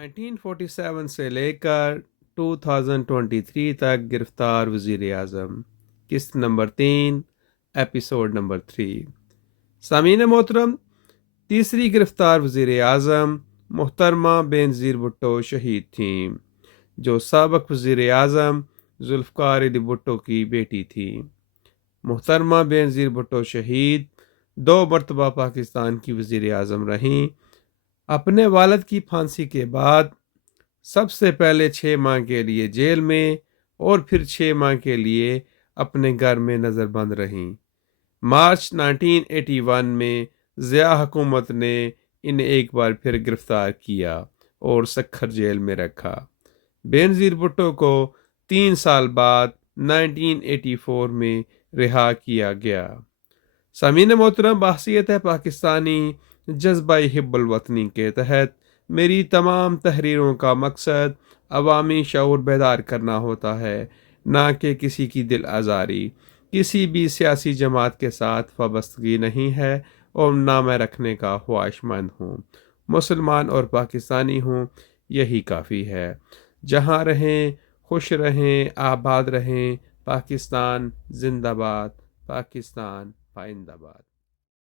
1947 سے لے کر 2023 تک گرفتار وزیر اعظم، قسط نمبر 3، ایپیسوڈ نمبر 3۔ سامعین محترم، تیسری گرفتار وزیر اعظم محترمہ بینظیر بھٹو شہید تھیں، جو سابق وزیر اعظم ذوالفقار بھٹو کی بیٹی تھی۔ محترمہ بینظیر بھٹو شہید 2 مرتبہ پاکستان کی وزیر اعظم رہیں۔ اپنے والد کی پھانسی کے بعد سب سے پہلے 6 ماہ کے لیے جیل میں اور پھر 6 ماہ کے لیے اپنے گھر میں نظر بند رہیں۔ مارچ 1981 میں ضیاء حکومت نے انہیں ایک بار پھر گرفتار کیا اور سکھر جیل میں رکھا۔ بینظیر بھٹو کو 3 سال بعد 1984 میں رہا کیا گیا۔ سامعین محترم، بحیثیت پاکستانی جذبہ حب الوطنی کے تحت میری تمام تحریروں کا مقصد عوامی شعور بیدار کرنا ہوتا ہے، نہ کہ کسی کی دل آزاری۔ کسی بھی سیاسی جماعت کے ساتھ وابستگی نہیں ہے اور نہ میں رکھنے کا خواہش مند ہوں۔ مسلمان اور پاکستانی ہوں، یہی کافی ہے۔ جہاں رہیں خوش رہیں، آباد رہیں۔ پاکستان زندہ باد، پاکستان پائندہ باد۔